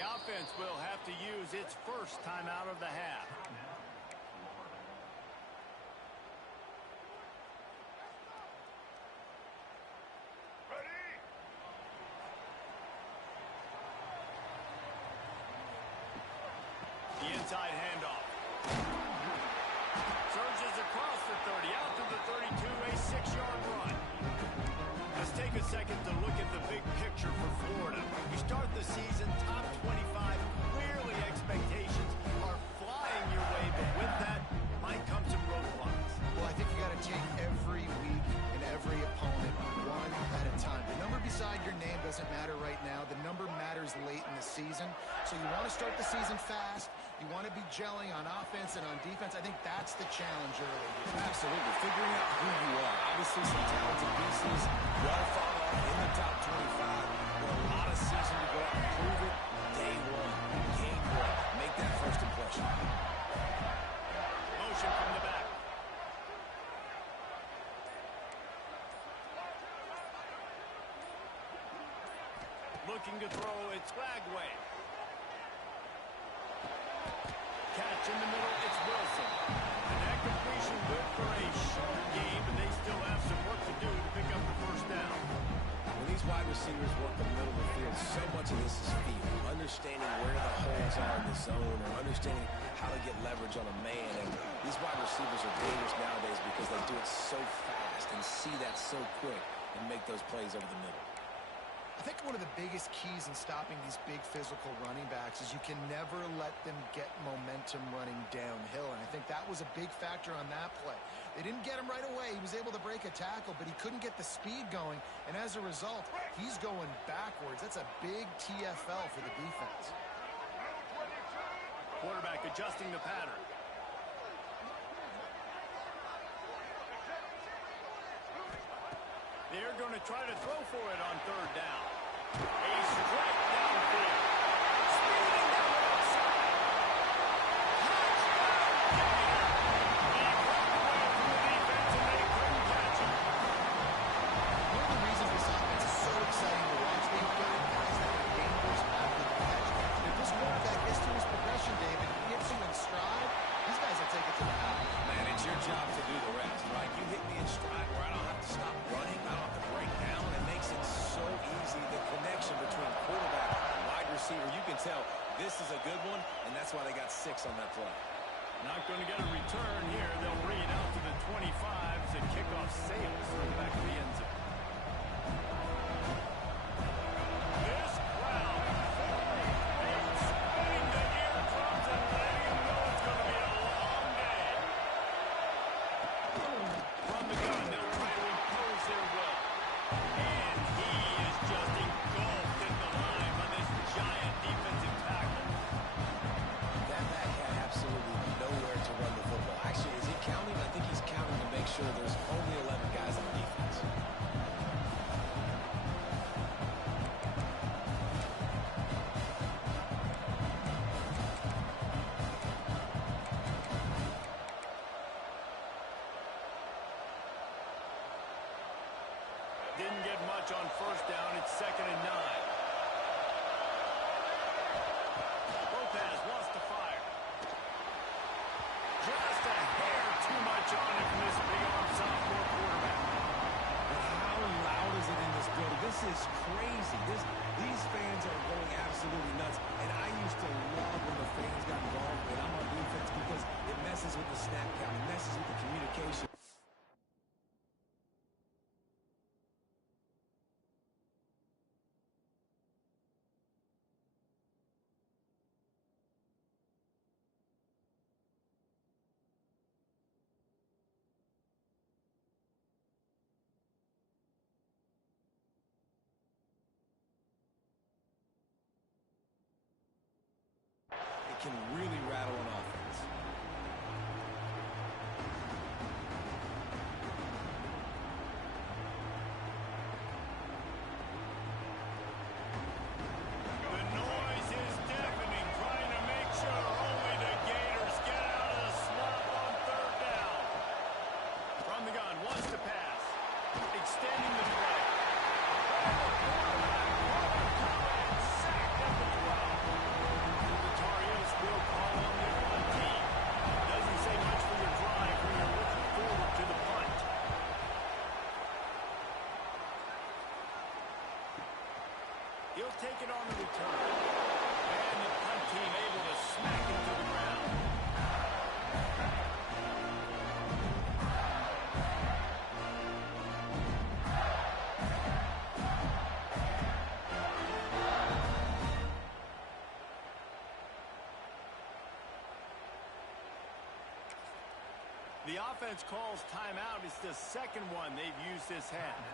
The offense will have to use its first timeout of the half. The inside handoff. Surges across the 30, out to the 32, a 6-yard run. Let's take a second to look at the big picture for Florida. You start the season top 25. Clearly expectations are flying your way, but with that might come some roadblocks. Well, I think you got to take every week and every opponent one at a time. The number beside your name doesn't matter right now. The number matters late in the season. So you want to start the season fast. You want to be gelling on offense and on defense. I think that's the challenge early. Absolutely. Figuring out who you are. Obviously, some talented pieces. Well thought of in the top 25. With a lot of season to go out and prove it. Day one. Game one. Make that first impression. Motion from the back. Looking to throw, it's Flagway. Catch in the middle, it's Wilson. And that completion good for a short game, but they still have some work to do to pick up the first down. When these wide receivers work the middle of the field, so much of this is feel. Understanding where the holes are in the zone, or understanding how to get leverage on a man. And these wide receivers are dangerous nowadays because they do it so fast and see that so quick and make those plays over the middle. I think one of the biggest keys in stopping these big physical running backs is you can never let them get momentum running downhill. And I think that was a big factor on that play. They didn't get him right away. He was able to break a tackle, but he couldn't get the speed going. And as a result, he's going backwards. That's a big TFL for the defense. Quarterback adjusting the pattern. They're going to try to throw for it on third down. A strike downfield. Speeding down the outside. Touchdown, Gator. He broke away from the defense and they couldn't catch him. One of the reasons this offense is so exciting to watch, they've got guys that are dangerous after the catch. If this quarterback gets to his progression, David, gets you in stride, these guys will take it to the house. Man, it's your job to do the rest, right? You hit me in stride where I don't have to stop running. I don't have to break down. It makes it so easy. The connection between quarterback and wide receiver, you can tell this is a good one, and that's why they got 6 on that play. Not going to get a return here. They'll bring it out to the 25 as the kickoff sails through the back of the end zone. This crowd is spinning the eardrums and letting them know it's going to be a long day. From the gun, they'll try to impose their will. And he is just engulfed in the line by this giant defensive tackle. That back had absolutely nowhere to run the football. Actually, is he counting? I think he's counting to make sure there's only 11 guys on defense. Didn't get much on first down. It's 2nd and 9. Lopez wants to fire. Just a hair too much on it from this big-arm sophomore quarterback. But how loud is it in this building? This is crazy. These fans are going absolutely nuts. And I used to love when the fans got involved when I'm on defense because it messes with the snap count. It messes with the communication. Can really rattle an offense. The noise is deafening, trying to make sure only the Gators get out of the slump on third down. From the gun, wants to pass. Extending the play. Sacked at the 12. The offense calls timeout. It's the second one they've used this half.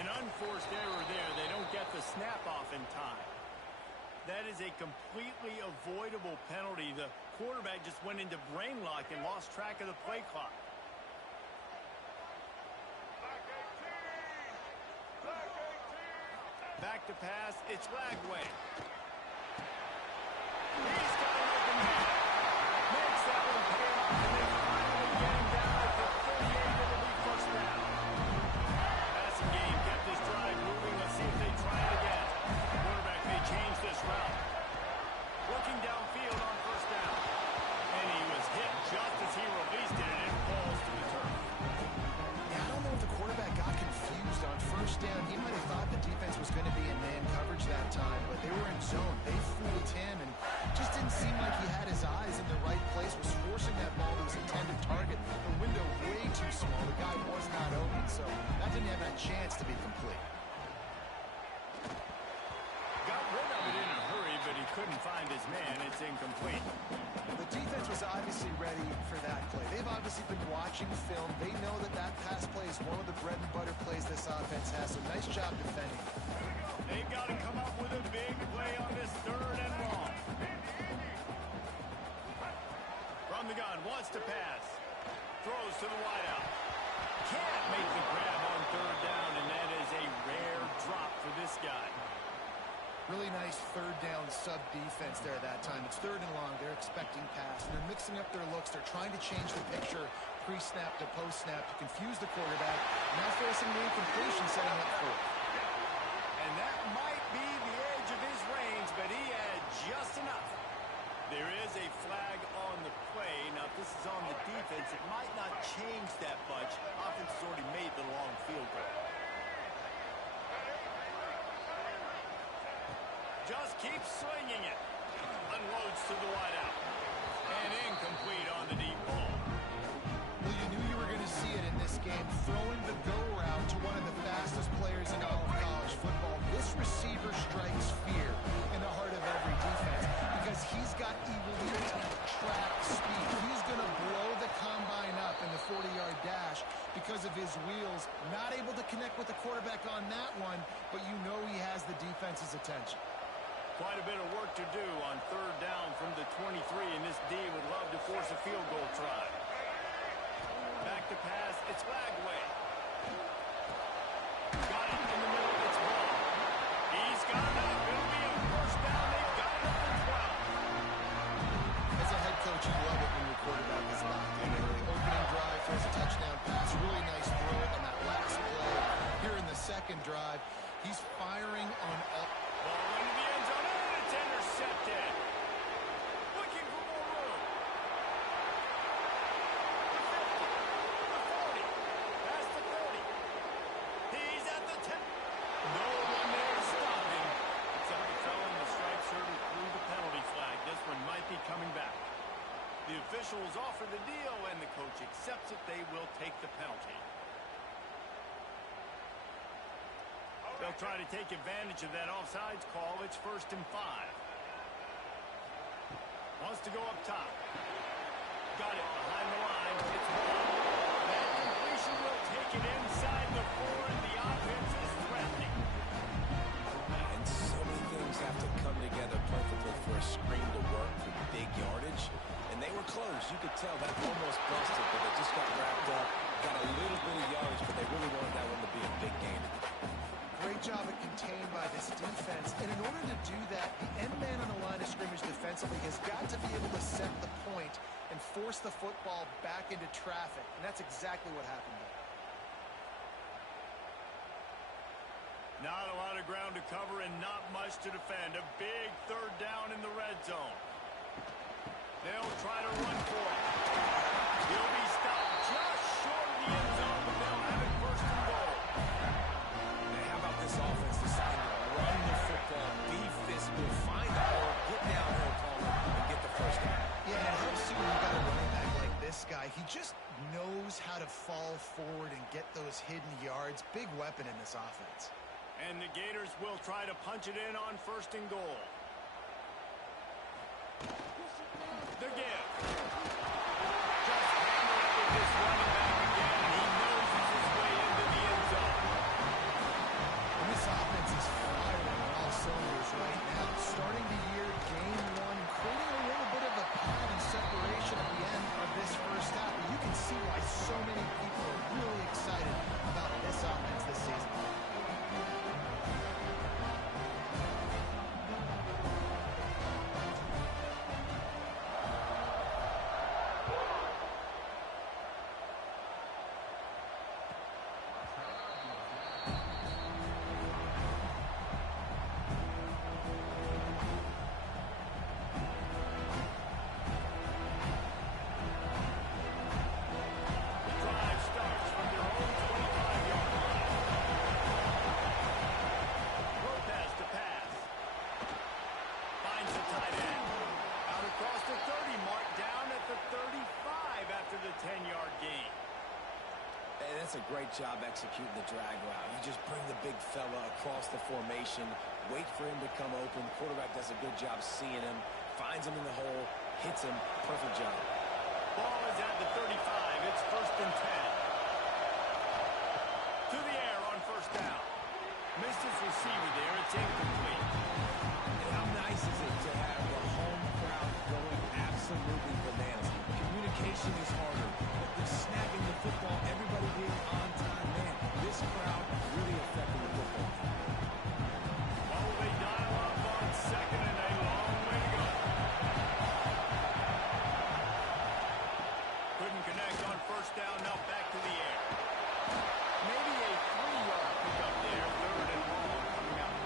An unforced error there. They don't get the snap off in time. That is a completely avoidable penalty. The quarterback just went into brain lock and lost track of the play clock. Back to pass. It's Lagway. He's got an open man. Makes that one pay off, and then finally getting down at the 38. It'll be first down. Passing game kept this drive moving. Let's see if they try it again. The quarterback may change this route. Looking downfield on first down. And he was hit just as he released it, and it falls to the turf. Yeah, I don't know if the quarterback got confused on first down. He might have thought the defense was going to be in man coverage that time, but they were in zone. They fooled him and just didn't seem like he had his eyes in the right place, was forcing that ball to his intended target. The window way too small. The guy was not open, so that didn't have that chance to be complete. Got rid of it in a hurry, but he couldn't find his man. It's incomplete. The defense was obviously ready for that play. They've obviously been watching film. They know that that pass play is one of the bread and butter plays this offense has, so nice job defending. They've got to come up with a big play on this third and long. From the gun, wants to pass. Throws to the wideout. Can't make the grab on third down, and that is a rare drop for this guy. Really nice third down sub defense there that time. It's third and long. They're expecting pass, and they're mixing up their looks. They're trying to change the picture pre-snap to post-snap to confuse the quarterback. Now forcing the incompletion, setting up fourth. And that might be the edge of his range, but he had just enough. There is a flag on the play. Now, if this is on the defense, it might not change that much. Offense has already made the long field goal. Just keeps swinging it. Unloads to the wideout. And incomplete on the deep ball. Well, you knew you were going to see it in this game. Throwing the go route to one of the fastest players in all of college football. This receiver strikes fear in the heart of every defense because he's got elite track speed. He's going to blow the combine up in the 40-yard dash because of his wheels. Not able to connect with the quarterback on that one, but you know he has the defense's attention. Quite a bit of work to do on third down from the 23, and this D would love to force a field goal try. Back to pass, it's Lagway. Got it in the middle, it's ball. He's got enough, it'll be a first down, they've got it up to 12. As a head coach, you love it when your quarterback is locked in early. Opening drive, throws a touchdown pass, really nice throw on that last play. Here in the second drive, he's firing on all. Ball into the end zone, and it's intercepted. Looking for more room. The 40. Past the 30. He's at the 10. No one there to stop him. Except the fellow in the stripes hurdle through the penalty flag. This one might be coming back. The officials offer the deal, and the coach accepts it. They will take the penalty. They'll try to take advantage of that offsides call. It's 1st and 5. Wants to go up top. Got it behind the line. It's one. That completion will take it inside the 4, and the offense is threatening. And so many things have to come together perfectly for a screen to work for big yardage. And they were close. You could tell that almost busted, but they just got wrapped up. Got a little bit of yardage, but they really wanted that one to be a big game. Great job at contained by this defense. And in order to do that, the end man on the line of scrimmage defensively has got to be able to set the point and force the football back into traffic. And that's exactly what happened there. Not a lot of ground to cover and not much to defend. A big third down in the red zone. They'll try to run for it. He'll be stopped just short of the end zone, but they'll have it 1st and goal. fall forward and get those hidden yards. Big weapon in this offense. And the Gators will try to punch it in on 1st and goal. The give. Just hammer it with this running back again, and he noses his way into the end zone. And this offense is firing on all cylinders right now. Starting the year, game 1, creating a little bit of a pad and separation at the end of this first half. But you can see why so many people are really excited about this offense this season. That's a great job executing the drag route. You just bring the big fella across the formation, wait for him to come open. The quarterback does a good job seeing him, finds him in the hole, hits him. Perfect job. Ball is at the 35. It's 1st and 10. To the air on 1st down. Missed his receiver there. It's incomplete. And how nice is it to have the home crowd going absolutely bananas? Communication is harder. They're snapping the football, everybody being on time. Man, this crowd really affecting the football. Well, they dial up on 2nd and a long way to go. Couldn't connect on 1st down. Now back to the air. Maybe a 3-yard pickup there. 3rd and long coming up.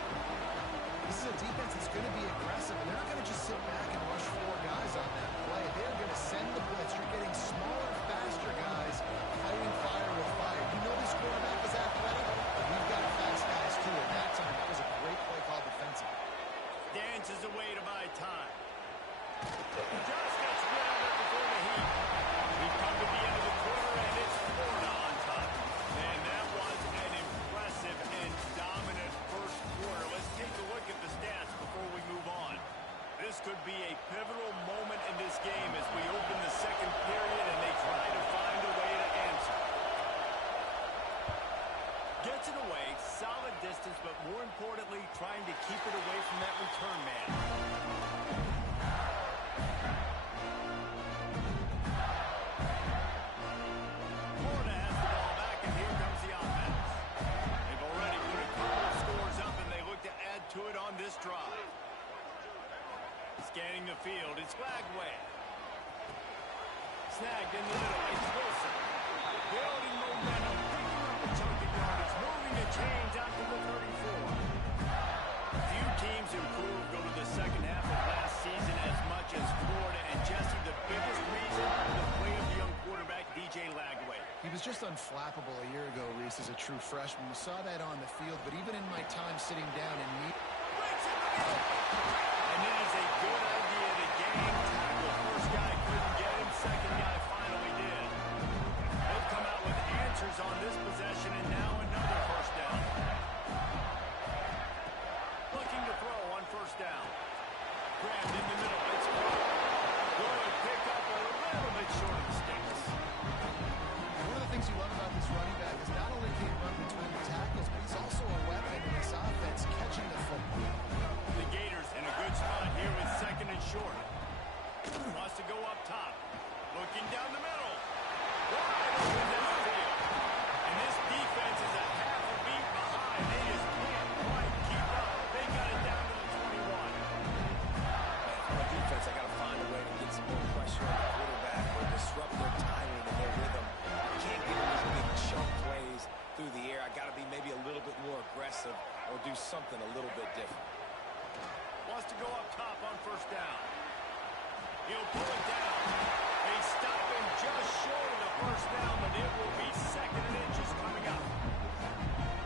This is a defense that's going to be aggressive, and they're not going to just sit back and rush 4 guys on that play. They're going to send the blitz. You're getting smaller, faster guys fighting fire with fire. You know this quarterback is athletic, but we've got fast guys too. At that time, that was a great play call defensively. Dances away to buy time. Just gets rid of it before the heat. We've come to the end of the quarter, and it's Florida on top. And that was an impressive and dominant first quarter. Let's take a look at the stats before we move on. This could be a pivotal moment in this game as we open the 2nd period and they try to find a way to answer. Gets it away, solid distance, but more importantly, trying to keep it away from that return man. Florida has the ball back, and here comes the offense. They've already put a couple of scores up, and they look to add to it on this drive. Scanning the field, it's Flagway. Snagged in the middle, it's Wilson. Building momentum, picking up a chunk of yardage, moving the chains out to the 34. Few teams improved over the 2nd half of last season as much as Florida. And Jesse, the biggest reason, the play of the young quarterback, DJ Lagway. He was just unflappable a year ago, Reese, as a true freshman. We saw that on the field, but even in my time sitting down and meet. And it is a good idea to gang tackle. First guy couldn't get him, 2nd guy finally did. They've come out with answers on this possession, and now another 1st down. Looking to throw on 1st down. Grabbed in the middle, it's caught. Good pick up a little bit short of the sticks. One of the things you love about this running back is not only can he run between the tackles, but he's also a weapon in this offense, catching the football. The Gators in a good spot here with 2nd and short. Wants to go up top. Looking down the middle. Wide open down the field. And this defense is a half a beat behind. They just can't quite keep up. They got it down to the 21. On defense, I got to find a way to get some more pressure on the quarterback or disrupt their timing and their rhythm. I can't get in these big chunk plays through the air. I got to be maybe a little bit more aggressive or do something a little bit different. Wants to go up top on 1st down. He'll pull it down. They stop him just short of the 1st down, but it will be 2nd and inches coming up.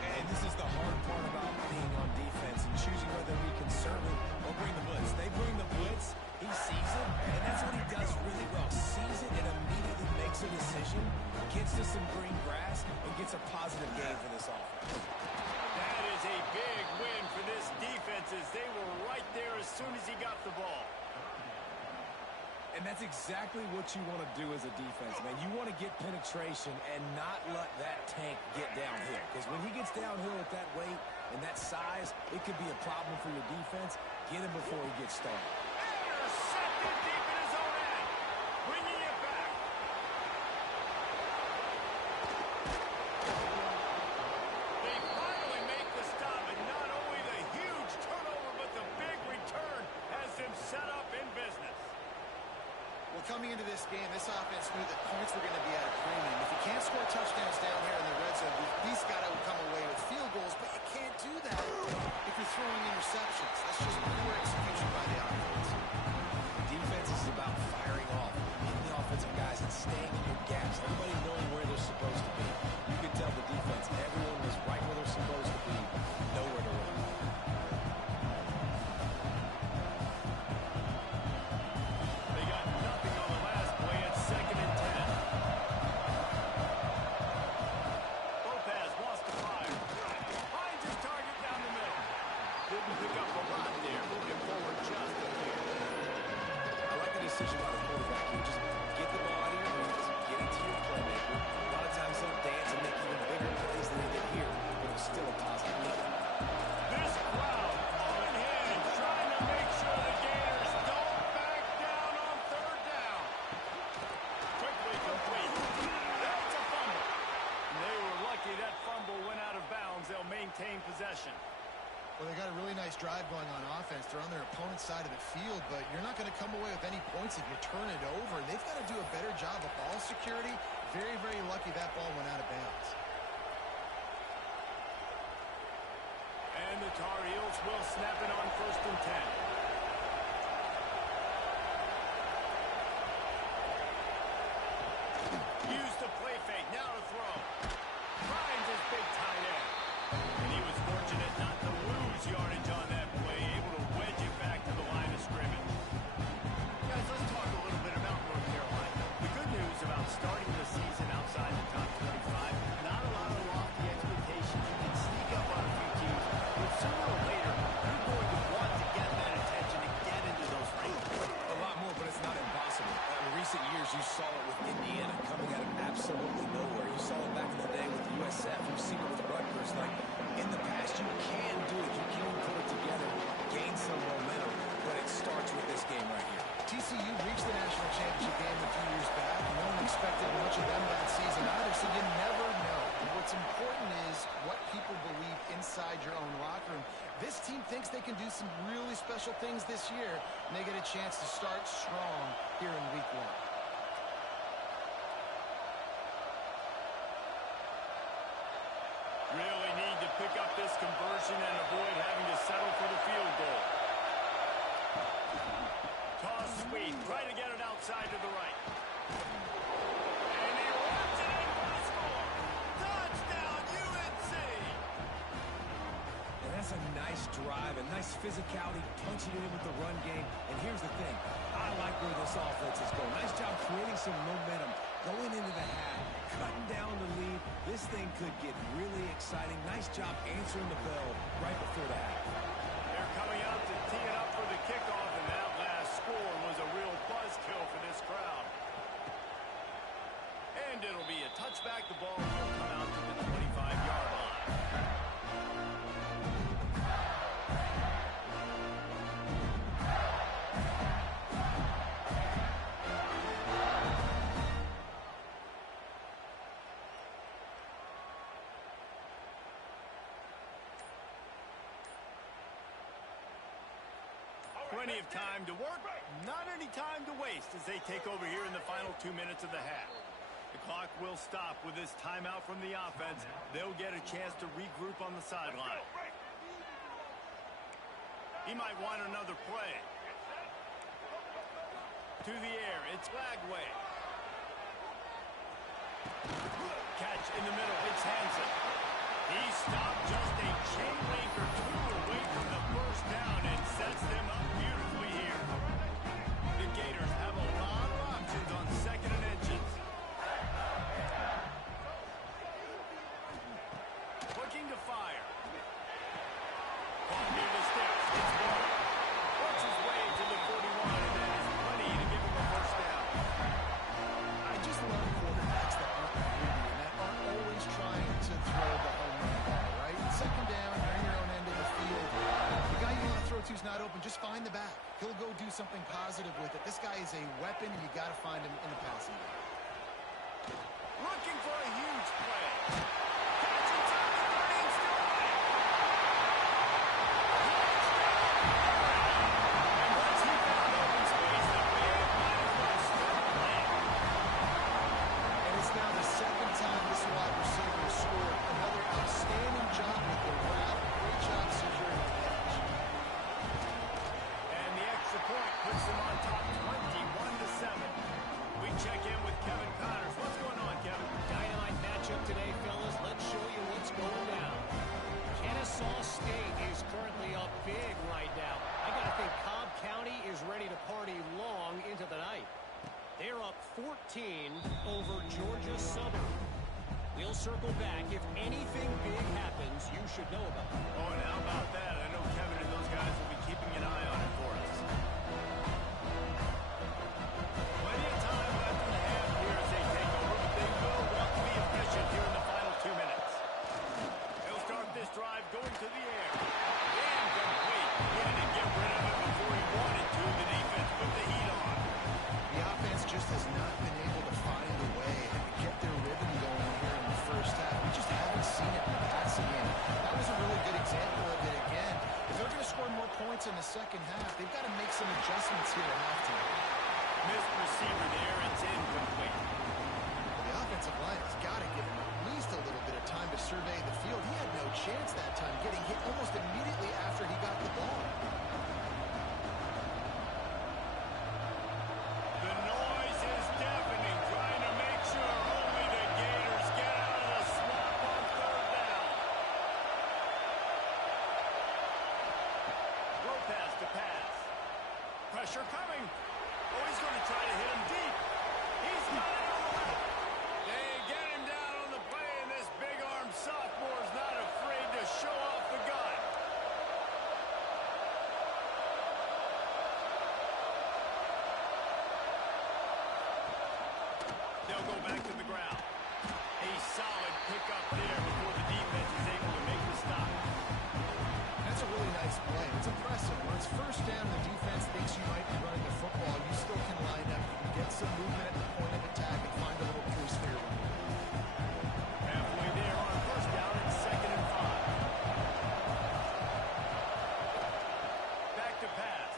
And this is the hard part about being on defense and choosing whether we conserve it or bring the blitz. They bring the blitz, he sees it, and that's what he does really well. Sees it and immediately makes a decision, gets to some green grass and gets a positive gain for this offense. That is a big win for this defense as they were right there as soon as he got the ball. And that's exactly what you want to do as a defense, man. You want to get penetration and not let that tank get downhill. Because when he gets downhill at that weight and that size, it could be a problem for your defense. Get him before he gets started. Intercepted deep in his own end. Bringing it back. They finally make the stop, and not only the huge turnover, but the big return has them set up in business. Well, coming into this game, this offense knew that points were going to be at a premium. If you can't score touchdowns down here in the red zone, you've at least got to come away with field goals, but you can't do that if you're throwing interceptions. That's just poor execution by the offense. Defense is about firing off, hitting the offensive guys and staying in your gaps, everybody knowing where they're supposed to be. You can tell the defense, everyone was right where they're supposed to be, nowhere to run. They got nothing on the last play at 2nd and 10. Lopez wants to fire. Finds his target down the middle. Didn't pick up a lot there, moving forward just a bit. I like the decision by the quarterback here. Just get the ball out of your hands, get it to your playmaker. A lot of times they'll dance and make even bigger plays than they did here, but it was still a positive play. This crowd on hand, trying to make sure the Gators don't back down on 3rd down. Quickly complete. That's a fumble. They were lucky that fumble went out of bounds. They'll maintain possession. Well, they got a really nice drive going on offense. They're on their opponent's side of the field, but you're not going to come away with any points if you turn it over. They've got to do a better job of ball security. Very, very lucky that ball went out of bounds. And the Tar Heels will snap it on 1st and 10. Use the play fake. Now to throw. Finds his big tight end. And he was fortunate not to lose yardage on that play. Able to wedge it back to the line of scrimmage. Guys, let's talk a little bit about North Carolina. The good news about starting the season outside the top 25, not a lot of lofty expectations. You can sneak up on a few teams, but sooner or later, you're going to want to get that attention and get into those rankings. A lot more, but it's not impossible. In recent years, you saw it with Indiana coming out of absolutely nowhere. You saw it back in the day with USF. You've seen it with Rutgers. Like, in the past, you can do it. You can put it together, gain some momentum, but it starts with this game right here. TCU reached the national championship game a few years back. No one expected much of them that season either, so you never know. And what's important is what people believe inside your own locker room. This team thinks they can do some really special things this year, and they get a chance to start strong here in week 1. Really need to pick up this conversion and avoid having to settle for the field goal. Toss sweep, try to get it outside to the right. And he runs it in for the score. Touchdown, UNC! And that's a nice drive, a nice physicality, punching it in with the run game. And here's the thing. I like where this offense is going. Nice job creating some momentum, going into the half, cutting down the lead. This thing could get really exciting. Nice job answering the bell right before the half. They're coming out to tee it up for the kickoff, and that last score was a real buzzkill for this crowd. And it'll be a touchback. The ball will come out to the 25-yard line. Plenty of time to work, not any time to waste as they take over here in the final 2 minutes of the half. The clock will stop with this timeout from the offense. They'll get a chance to regroup on the sideline. He might want another play. To the air, it's Lagway. Catch in the middle, it's Hansen. He stopped just a chain link or two away from the first down and sets them up beautifully here. The Gators have a lot of options on 2nd and inches. who's not open, just find the back. He'll go do something positive with it. This guy is a weapon, and you got to find him in the passing game. Looking for a huge play. Catch inside the 30 and still away. And once he found open space, the big might as well start playing. And it's now the second time this wide receiver has scored. Another outstanding job with the route. Great job securing the catch. And the extra point puts them on top 21-7. We check in with Kevin Connors. What's going on, Kevin? Dynamite matchup today, fellas. Let's show you what's going down. Kennesaw State is currently up big right now. I got to think Cobb County is ready to party long into the night. They're up 14 over Georgia Southern. We'll circle back. If anything big happens, you should know about it. Oh, and how about that? I know Kevin and those guys will be keeping an eye on it for us. Plenty of time left in the half here as they take over, but they will want to be efficient here in the final 2 minutes. He'll start this drive going to the air. Incomplete. He had to get rid of it before he wanted to. The defense put the heat on. The offense just has not been able to find a way to get their rhythm going here in the first half. We just haven't seen it in the passing game. That was a really good example of it again. If they're going to score more points in the second half, they've got to make some adjustments here at halftime. Missed receiver there. It's incomplete. The offensive line has got to give him at least a little bit of time to survey the field. He had no chance that time, getting hit almost immediately after he got the ball. The noise is deafening, trying to make sure only the Gators get out of the swamp on third down. Lopez to pass. Pressure coming. Oh, he's going to try to hit him deep. He's got it all the way. They get him down on the play, and this big-armed sophomore is not afraid to show off the gun. They'll go back to the ground. A solid pickup there before the defense is able to make the stop. That's a really nice play. It's impressive. When it's first down, the defense thinks you might be running the football. You still can line up. You can get some movement at the point of attack and find a little crease for your run. Halfway there on first down, it's 2nd and 5. Back to pass.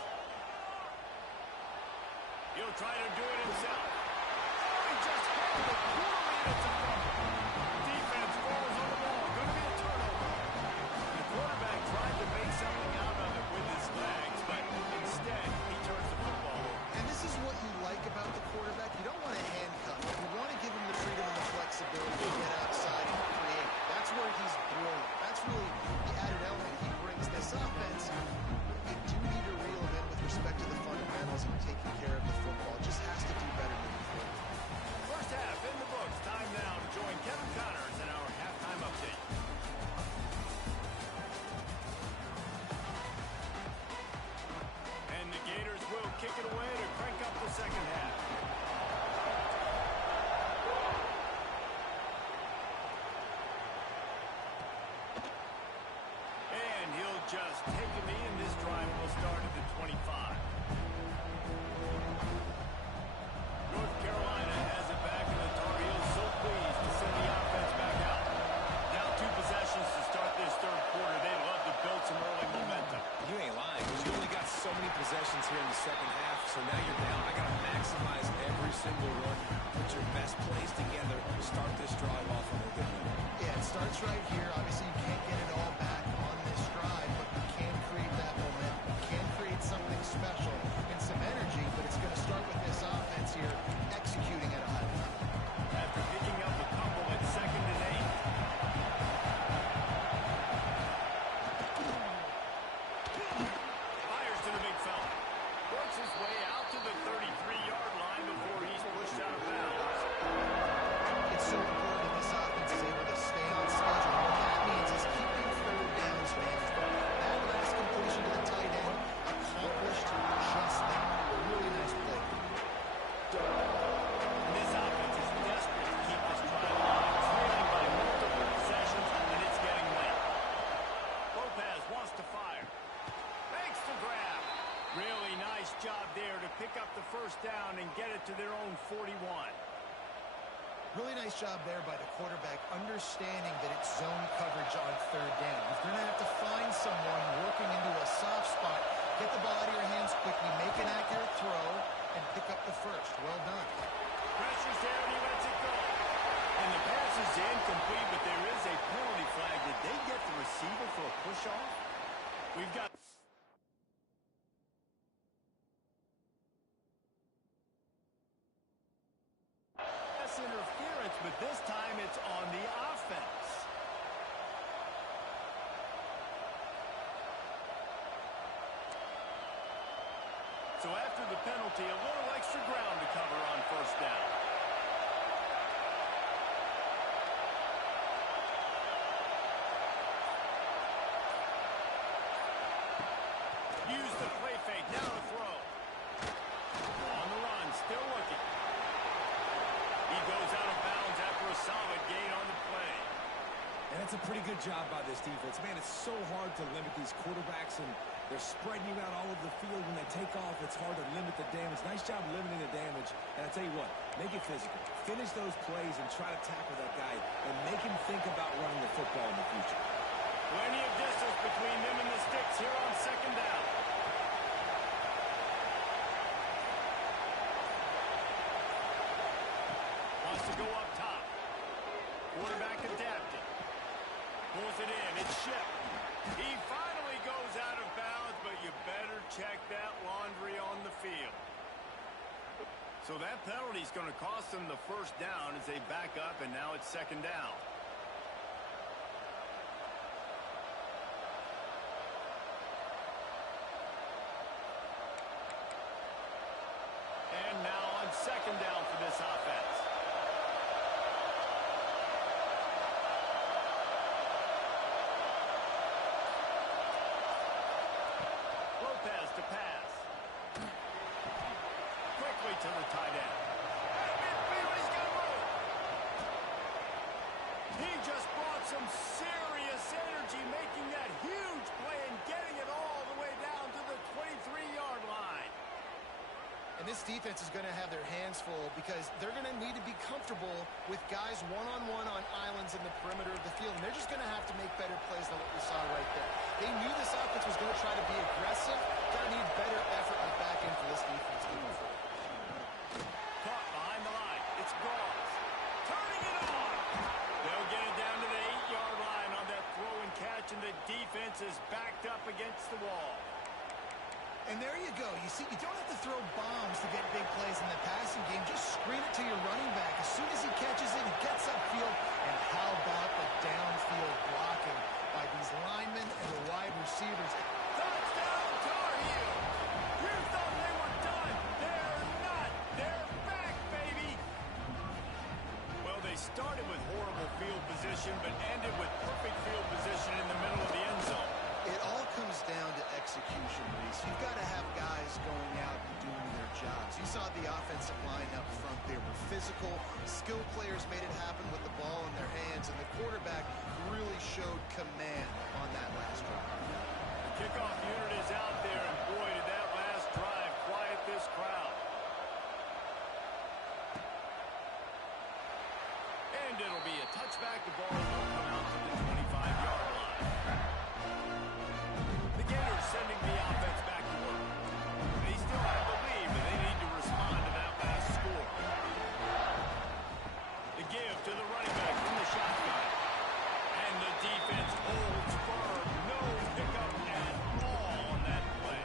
He'll try to do it himself. Oh, he just handled it poorly, and it's a fumble. Defense falls on the ball. Going to be a turnover. The quarterback tried to make something out of it with his legs, but instead he turns the football over. And this is what you like about the quarterback. You don't want to handcuff him. You want to give him the freedom and the flexibility to get outside and create. That's where he's brilliant. That's really the added element he brings this offense. You do need to reel him in with respect to the fundamentals and taking care of the football. Just has to do better moving forward. First half in the books. Time now to join Kevin Connors in our halftime update. And the Gators will kick it away to crank up the second half. And he'll just take a knee, and this drive will start at the 25. North Carolina has it back, and the Tar Heels so pleased to send the offense back out. Now 2 possessions to start this third quarter. They'd love to build some early momentum. You ain't lying, because you only got so many possessions here in the second half, so now you're down. I got to maximize every single one. Put your best plays together. Start this drive off on a good note. Yeah, it starts right here. Obviously, you can't get it all back on this drive, but you can create that momentum. You can create something special and some energy, but it's going to start with this offense here executing at a high level. After picking up a couple at 2nd and 8. Fires to the big fella. Works his way out to the 33-yard line before he's pushed out of bounds. It's so important that this offense is able to stay on schedule. What that means is keeping down and get it to their own 41. Really nice job there by the quarterback, understanding that it's zone coverage on third down. If you're going to have to find someone working into a soft spot, get the ball out of your hands quickly, make an accurate throw, and pick up the first. Well done. Pressure's there, and he lets it go. And the pass is incomplete, but there is a penalty flag. Did they get the receiver for a push-off? We've got... interference, but this time it's on the offense. So after the penalty, a little extra ground to cover on first down. Use the play fake, now to throw. On the run, still looking. He goes out of bounds after a solid gain on the play. And it's a pretty good job by this defense. Man, it's so hard to limit these quarterbacks, and they're spreading you out all over the field. When they take off, it's hard to limit the damage. Nice job limiting the damage. And I tell you what, make it physical. Finish those plays and try to tackle that guy and make him think about running the football in the future. Plenty of distance between them and the sticks here on second down. Wants to go up top. Quarterback adapting. Pulls it in. It's shipped. He finally goes out of bounds, but you better check that laundry on the field. So that penalty is going to cost them the first down as they back up, and now it's second down. And now on second down for this offense. To pass. Quickly to the tight end. At midfield, he's got room. He just brought some serious energy, making that huge play and getting it all the way down to the 23-yard line. And this defense is going to have their hands full because they're going to need to be comfortable with guys one-on-one on islands in the perimeter of the field. And they're just going to have to make better plays than what we saw right there. They knew this offense was going to try to be aggressive. Got to need better effort in the back end for this defense. Caught behind the line. It's Gauls. Turning it on. They'll get it down to the 8-yard line on that throw and catch, and the defense is backed up against the wall. And there you go. You see, you don't have to throw bombs to get big plays in the passing game. Just screen it to your running back. As soon as he catches it, he gets upfield. And how about the downfield blocking by these linemen and the wide receivers? Touchdown, Tar Heel! You thought they were done. They're not. They're back, baby. Well, they started with horrible field position, but ended with perfect field position in the middle of the end zone. It all comes down to execution, Reese. You've got to have guys going out and doing their jobs. You saw the offensive line up front. They were physical. Skilled players made it happen with the ball in their hands, and the quarterback really showed command on that last drive. The kickoff unit is out there, and boy, did that last drive quiet this crowd. And it'll be a touchback. The ball will come out to the 25-yard line. The Gators sending the offense back to work. They still have the lead, but they need to respond to that last score. The give to the running back from the shotgun. And the defense holds firm. No pickup at all on that play.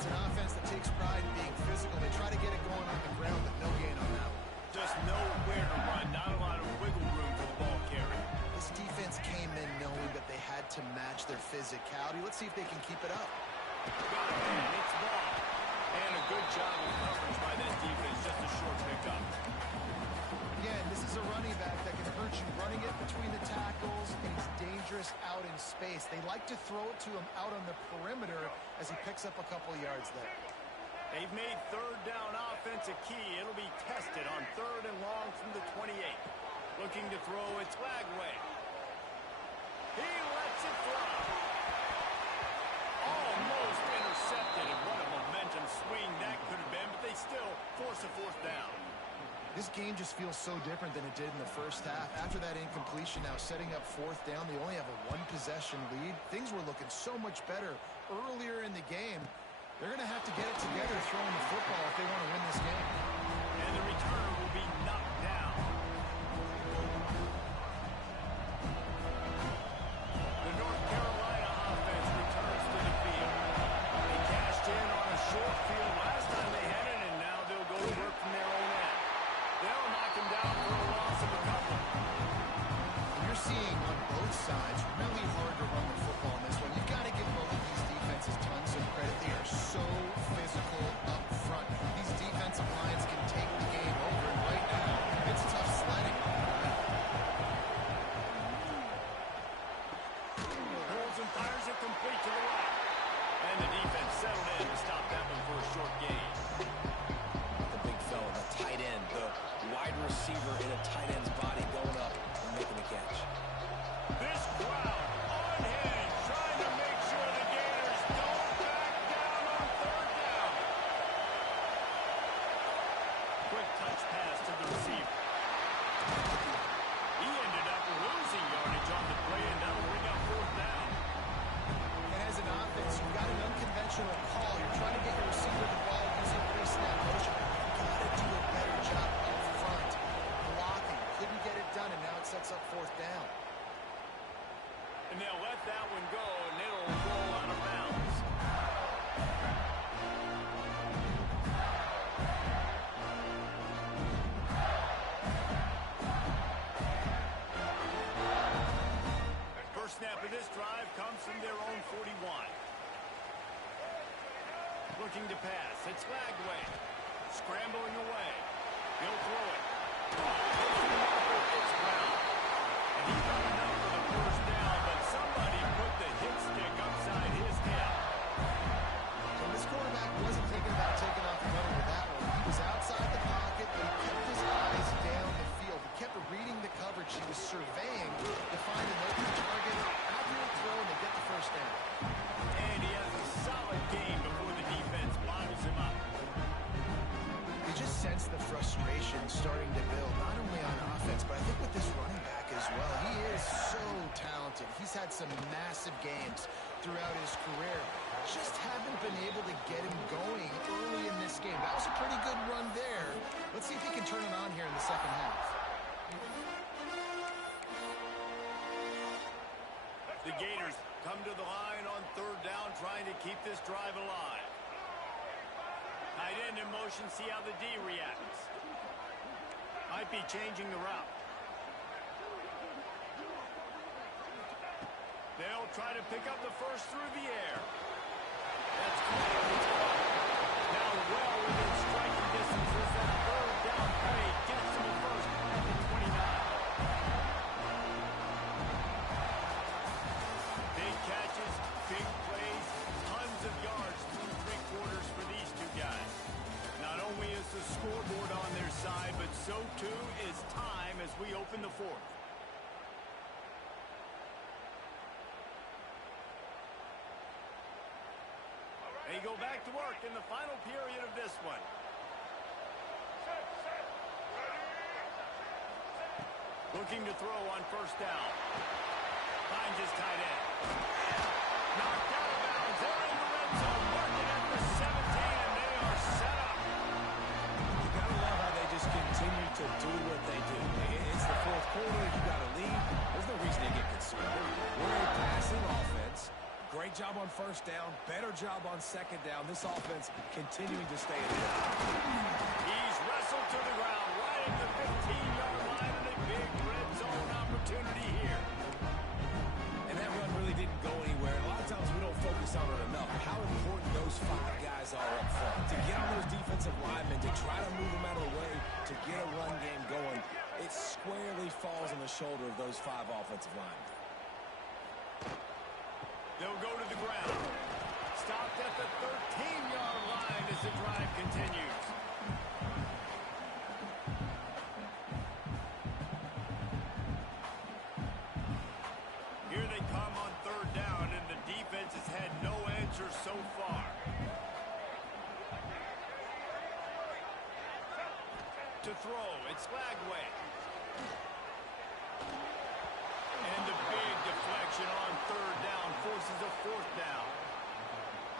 It's an offense that takes pride in being physical. They try to get it going on the ground, but no gain on that one. Just nowhere to run. Not a lot of wiggle room for the ball carrier. This defense came in knowing that they had to match their physicality. Let's see if they can keep it up. Got it, and it's ball. And a good job of coverage by this defense. Just a short pickup. Again, this is a running back that can hurt you running it between the tackles, and he's dangerous out in space. They like to throw it to him out on the perimeter as he picks up a couple of yards there. They've made third down offense a key. It'll be tested on third and long from the 28. Looking to throw, it's Lagway. He lets it fly. Almost intercepted, and what a momentum swing that could have been, but they This game just feels so different than it did in the first half. After that incompletion, now setting up fourth down, they only have a one-possession lead. Things were looking so much better earlier in the game. They're going to have to get it together throwing the football if they want to win this game. And the returner will be knocked down. The North Carolina offense returns to the field. They cashed in on a short field last time they had it, and now they'll go to work from their own end. They'll knock him down for a loss of a couple. You're seeing on both sides really hard to run the football in this one. You've got to give both of these defenses tons of credit. They are so physical up front. These defensive lines can take the game over, and right now, it's tough sledding. Holds and fires it complete to the right. And the defense settled in to stop that one for a short gain. The big fella, the tight end, the wide receiver in a tight end's body going up and making a catch. This crowd unhinged, trying to make sure the Gators don't back down on third down. Quick touch pass to the receiver. He ended up losing yardage on the play, and that'll bring up fourth down. And as an offense, you've got an unconventional call. You're trying to get your receiver the ball using pre-snap motion. You've got to do a better job up front blocking. Couldn't get it done, and now it sets up fourth down. And they'll let that one go, and it'll roll out of bounds. First snap of this drive comes from their own 41. Looking to pass. It's Lagway. Scrambling away. He'll throw it. It's Brown. And he got enough for the first down, but somebody put the hit stick upside his head. And this quarterback wasn't thinking about taking off and running with that one. He was outside the pocket, but he kept his eyes down the field. He kept reading the coverage. He was surveying to find an open target. Accurate throw, and they get the first down. And he has a solid game before the defense bottles him up. You just sense the frustration starting to build, not only on offense, but I think with this running back as well. He is so talented. He's had some massive games throughout his career. Just haven't been able to get him going early in this game. That was a pretty good run there. Let's see if he can turn it on here in the second half. The Gators come to the line on third down, trying to keep this drive alive. Tight end in motion, see how the D reacts. Might be changing the route. They'll try to pick up the first through the air. That's caught. Now well within striking distance as that third down play gets him a first at the 29. Big catches, big plays, tons of yards through three quarters for these two guys. Not only is the scoreboard on their side, but so too is time as we open the fourth. They go back to work in the final period of this one. Looking to throw on first down. Finds his tight end. Knocked out of bounds. They're in the red zone. Marking at the 17, and they are set up. You got to love how they just continue to do what they do. It's the fourth quarter. You got to lead. There's no reason to get concerned. We're a passing offense. Great job on first down. Better job on second down. This offense continuing to stay in it. He's wrestled to the ground right at the 15-yard line, and a big red zone opportunity here. And that run really didn't go anywhere. And a lot of times we don't focus on it enough. How important those five guys are up front. To get on those defensive linemen, to try to move them out of the way, to get a run game going, it squarely falls on the shoulder of those five offensive linemen. They'll go to the ground. Stopped at the 13-yard line as the drive continues. Here they come on third down, and the defense has had no answer so far. to throw. It's Lagway. And a big deflection on third down forces a fourth down.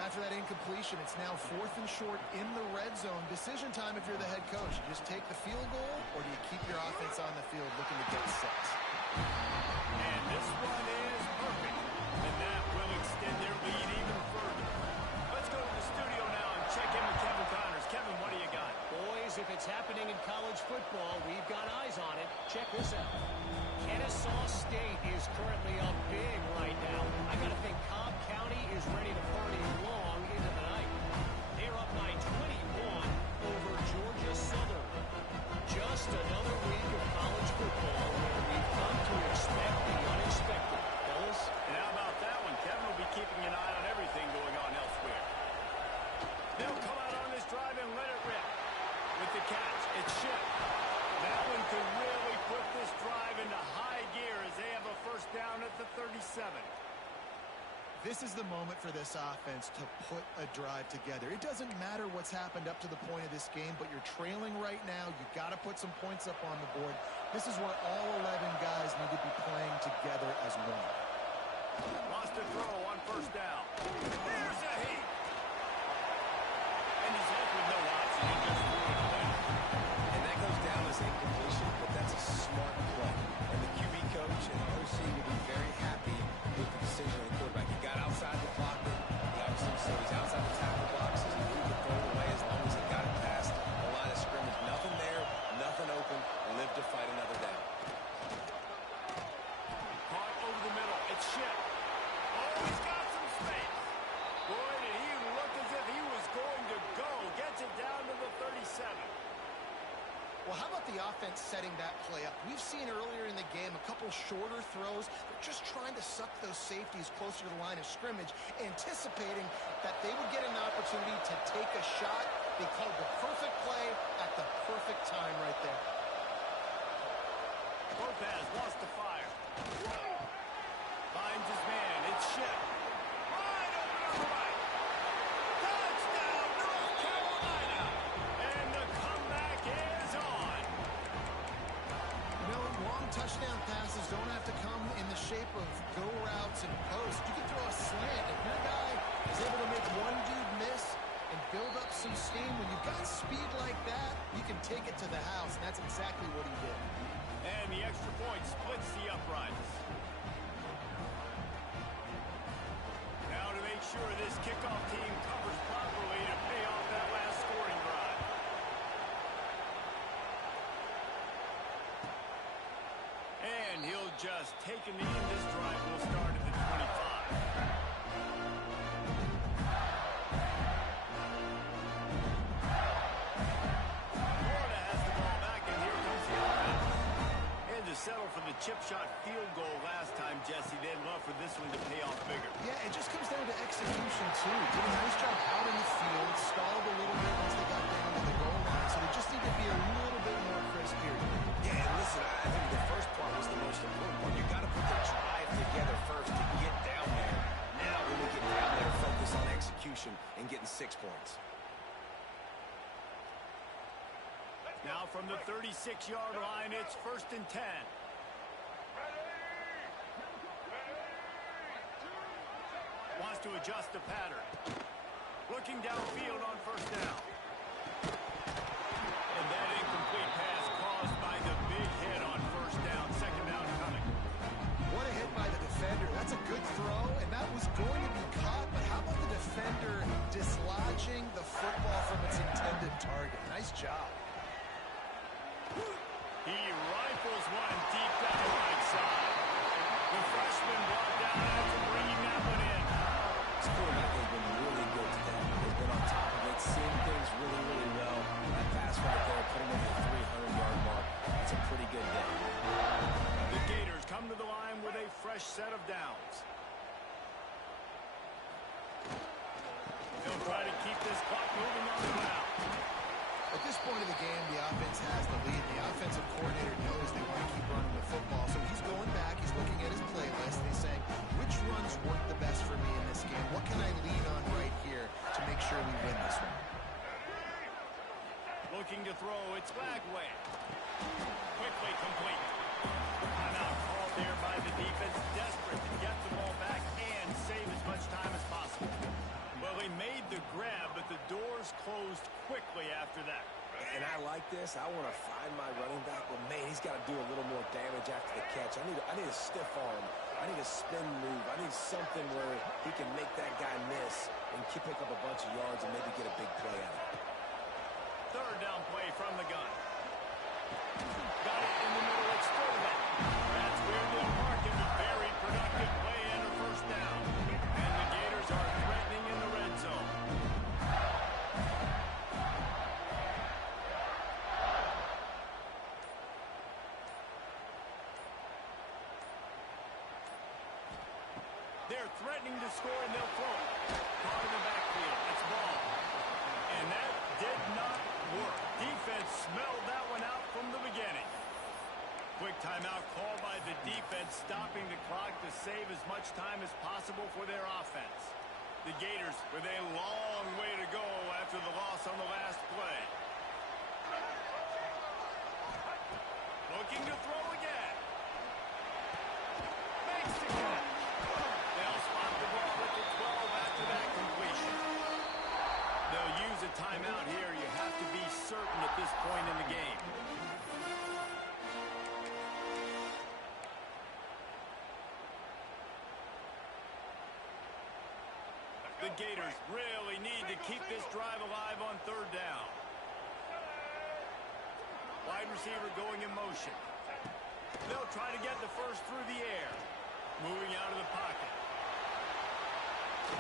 After that incompletion, it's now 4th and short in the red zone. Decision time if you're the head coach. You just take the field goal, or do you keep your offense on the field looking to get set? And this one is perfect. And that will extend their lead even further. Let's go to the studio now and check in with Kevin Connors. Kevin, what do you got? Boys, if it's happening in college football, we've got eyes on it. Check this out. Kennesaw State is currently up big right now. I got to think Cobb County is ready to party long into the night. They're up by 21 over Georgia Southern. Just another week of college football where we've come to expect the unexpected. Fellas? And how about that one? Kevin will be keeping an eye on everything going on elsewhere. They'll come out on this drive and let it rip. With the catch, it's Shipp. That one could really put this drive into high gear as they have a first down at the 37. This is the moment for this offense to put a drive together. It doesn't matter what's happened up to the point of this game, but you're trailing right now. You got to put some points up on the board. This is where all 11 guys need to be playing together as one. Lost a throw on first down. There's a heat. And he's left with no option. He just threw it away. And that goes down as incompletion, but that's a smart play. And the QB coach and the OC will be very happy with the decision of the quarterback. He got outside the pocket. He obviously so he's outside the tackle boxes. He could throw it away as long as he got it past the line of scrimmage. Nothing there, nothing open. Live to fight another down. Caught over the middle. It's Shipp. Oh, he's got some space. Boy, did he look as if he was going to go. Gets it down to the 37. Well, how about the offense setting that play up? We've seen earlier in the game a couple shorter throws. They're just trying to suck those safeties closer to the line of scrimmage, anticipating that they would get an opportunity to take a shot. They called the perfect play at the perfect time right there. Lopez wants to fire. Finds his man. It's Shipp. Wide open on the right. Touchdown, North Carolina. And the comeback is on. You know, long touchdown passes don't have to come in the shape of go routes and posts. You can throw a slant. If your guy is able to make one dude miss and build up some steam, when you've got speed like that, you can take it to the house, and that's exactly what he did. And the extra point splits the uprights. Now to make sure this kickoff team covers properly to pay off that last scoring drive. And he'll just take a knee, and this drive will start at the 25. Florida has the ball back, and here comes the offense. And to settle for the chip shot field goal last time, Jesse, they'd love for this one to pay off bigger. Yeah, it just comes down to execution, too. Did a nice job out in the field, stalled a little bit once they got down to the goal line, so they just need to be a little bit more crisp here. Yeah, and listen, I think the first part was the most important part. You got to put the drive together first to get down there. Now, when we get down there, focus on execution and getting 6 points. Now from the 36-yard line, it's 1st and 10. Wants to adjust the pattern. Looking downfield on first down. And that incomplete pass caused by the big hit on first down. Second down coming. What a hit by the defender. That's a good throw, and that was going to be caught, but how about the defender dislodging the football from its intended target? Nice job. He rifles one deep down the right side. The freshman brought down after bringing that one in. This quarterback has been really good today. He's been on top of it, seeing things really, really well. That pass right there, putting him at the 300-yard mark. That's a pretty good day. The Gators come to the line with a fresh set of downs. They'll try to keep this clock moving on the ground. At this point of the game, the offense has the lead. The offensive coordinator knows they want to keep running the football, so he's going back, he's looking at his playlist, and he's saying, which runs work the best for me in this game? What can I lean on right here to make sure we win this one? Looking to throw, it's Lagway. desperate to get the ball back and save as much time as possible. Well, he made the grab, but the doors closed quickly after that. And I like this. I want to find my running back, but man, he's got to do a little more damage after the catch. I need a stiff arm. I need a spin move. I need something where he can make that guy miss and pick up a bunch of yards and maybe get a big play out of it. Third down play from the gun. Got it in the middle. It's throwback. That's where they'll mark him. A very productive play and a first down. And the Gators are threatening in the red zone. They're threatening to score, and they'll throw it. Caught in the backfield. It's ball. And that did not work. Defense smelled that one out from the beginning. Quick timeout called by the defense, stopping the clock to save as much time as possible for their offense. The Gators with a long way to go after the loss on the last play. Looking to throw again. Makes the catch. They'll spot the ball at the 12 after that completion. They'll use a timeout here. You have to be certain at this point in the game. The Gators really need to keep this drive alive on third down. Wide receiver going in motion. They'll try to get the first through the air. Moving out of the pocket.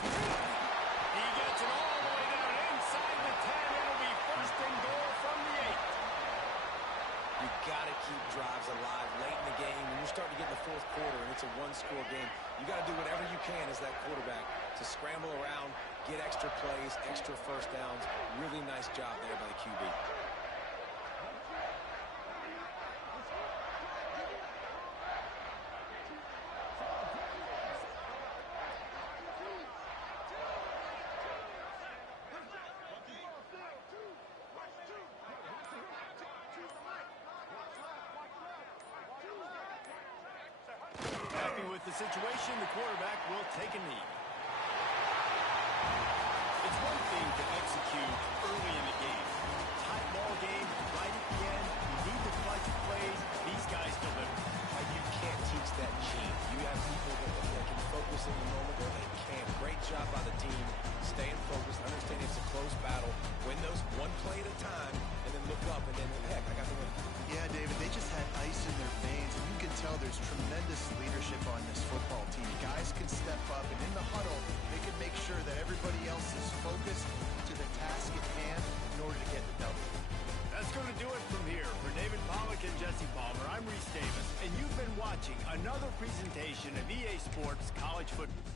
He gets it all the way down inside the 10. It'll be first and goal from the 8. You got to keep drives alive late in the game. When you're starting to get in the fourth quarter and it's a one-score game, you got to do whatever you can as that quarterback to scramble around, get extra plays, extra first downs. Really nice job there by the QB. With the situation, the quarterback will take a knee. It's one thing to execute early in the game. Tight ball game, right at the end, you need to clutch plays. These guys deliver. You can't teach that gene. You have people that can focus in the moment where they can. Great job by the team, staying focused, understanding it's a close battle, win those one play at a time, and then look up, and then, heck, I got the win. Yeah, David, they just had ice in their veins, and you can tell there's tremendous leadership on this football team. Guys can step up, and in the huddle, they can make sure that everybody else is focused to the task at hand in order to get the W. That's going to do it from here. For David Pollack and Jesse Palmer, I'm Reese Davis, and you've been watching another presentation of EA Sports College Football.